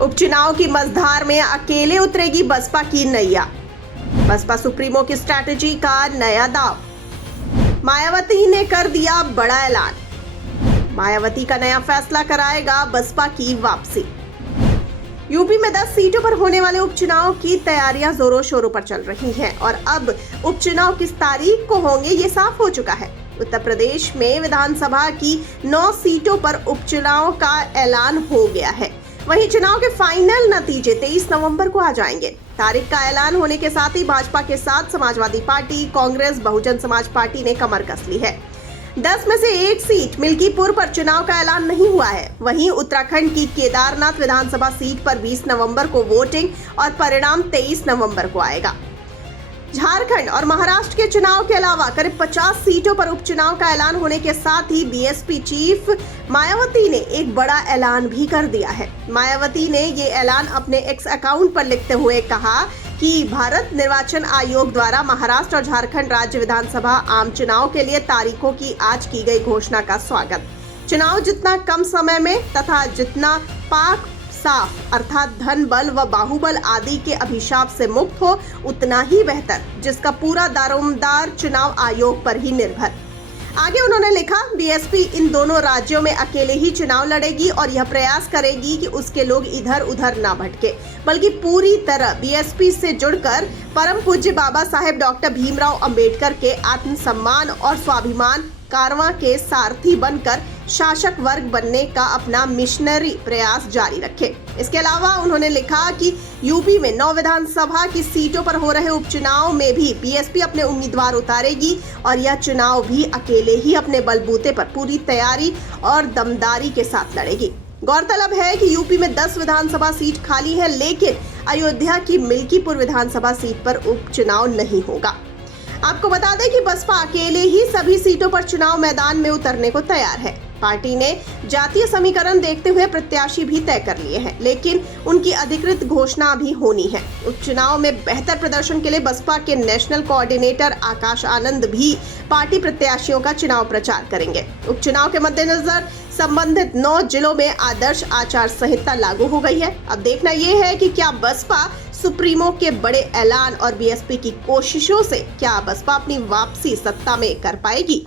उपचुनाव की मझधार में अकेले उतरेगी बसपा की नैया। बसपा सुप्रीमो की स्ट्रैटेजी का नया दांव। मायावती ने कर दिया बड़ा ऐलान। मायावती का नया फैसला कराएगा बसपा की वापसी। यूपी में 10 सीटों पर होने वाले उपचुनाव की तैयारियां जोरों शोरों पर चल रही हैं और अब उपचुनाव किस तारीख को होंगे ये साफ हो चुका है। उत्तर प्रदेश में विधानसभा की 9 सीटों पर उपचुनाव का ऐलान हो गया है। वहीं चुनाव के फाइनल नतीजे 23 नवंबर को आ जाएंगे। तारीख का ऐलान होने के साथ ही भाजपा के साथ समाजवादी पार्टी, कांग्रेस, बहुजन समाज पार्टी ने कमर कस ली है। 10 में से एक सीट मिल्कीपुर पर चुनाव का ऐलान नहीं हुआ है। वहीं उत्तराखंड की केदारनाथ विधानसभा सीट पर 20 नवंबर को वोटिंग और परिणाम 23 नवंबर को आएगा। झारखंड और महाराष्ट्र के चुनाव के अलावा करीब 50 सीटों पर उपचुनाव का ऐलान होने के साथ ही बीएसपी चीफ मायावती ने एक बड़ा ऐलान भी कर दिया है। मायावती ने ये ऐलान अपने एक्स अकाउंट पर लिखते हुए कहा कि भारत निर्वाचन आयोग द्वारा महाराष्ट्र और झारखंड राज्य विधानसभा आम चुनाव के लिए तारीखों की आज की गई घोषणा का स्वागत। चुनाव जितना कम समय में तथा जितना पाक साफ अर्थात धन बल व बाहुबल आदि के अभिशाप से मुक्त हो उतना ही बेहतर, जिसका पूरा दारोमदार चुनाव आयोग पर ही निर्भर। आगे उन्होंने लिखा, बीएसपी इन दोनों राज्यों में अकेले ही चुनाव लड़ेगी और यह प्रयास करेगी कि उसके लोग इधर उधर ना भटके, बल्कि पूरी तरह बीएसपी से जुड़कर परम पूज्य बाबा साहेब डॉक्टर भीमराव अंबेडकर के आत्मसम्मान और स्वाभिमान कारवां के सारथी बनकर शासक वर्ग बनने का अपना मिशनरी प्रयास जारी रखे। इसके अलावा उन्होंने लिखा कि यूपी में 9 विधानसभा की सीटों पर हो रहे उपचुनाव में भी बीएसपी अपने उम्मीदवार उतारेगी और यह चुनाव भी अकेले ही अपने बलबूते पर पूरी तैयारी और दमदारी के साथ लड़ेगी। गौरतलब है कि यूपी में 10 विधानसभा सीट खाली है, लेकिन अयोध्या की मिल्कीपुर विधानसभा सीट पर उपचुनाव नहीं होगा। आपको बता दें कि बसपा अकेले ही सभी सीटों पर चुनाव मैदान में उतरने को तैयार है। पार्टी ने जातीय समीकरण देखते हुए प्रत्याशी भी तय कर लिए हैं, लेकिन उनकी अधिकृत घोषणा अभी होनी है। उपचुनाव में बेहतर प्रदर्शन के लिए बसपा के नेशनल कोऑर्डिनेटर आकाश आनंद भी पार्टी प्रत्याशियों का चुनाव प्रचार करेंगे। उपचुनाव के मद्देनजर संबंधित 9 जिलों में आदर्श आचार संहिता लागू हो गई है। अब देखना यह है कि क्या बसपा सुप्रीमो के बड़े ऐलान और बीएसपी की कोशिशों से क्या बसपा अपनी वापसी सत्ता में कर पाएगी।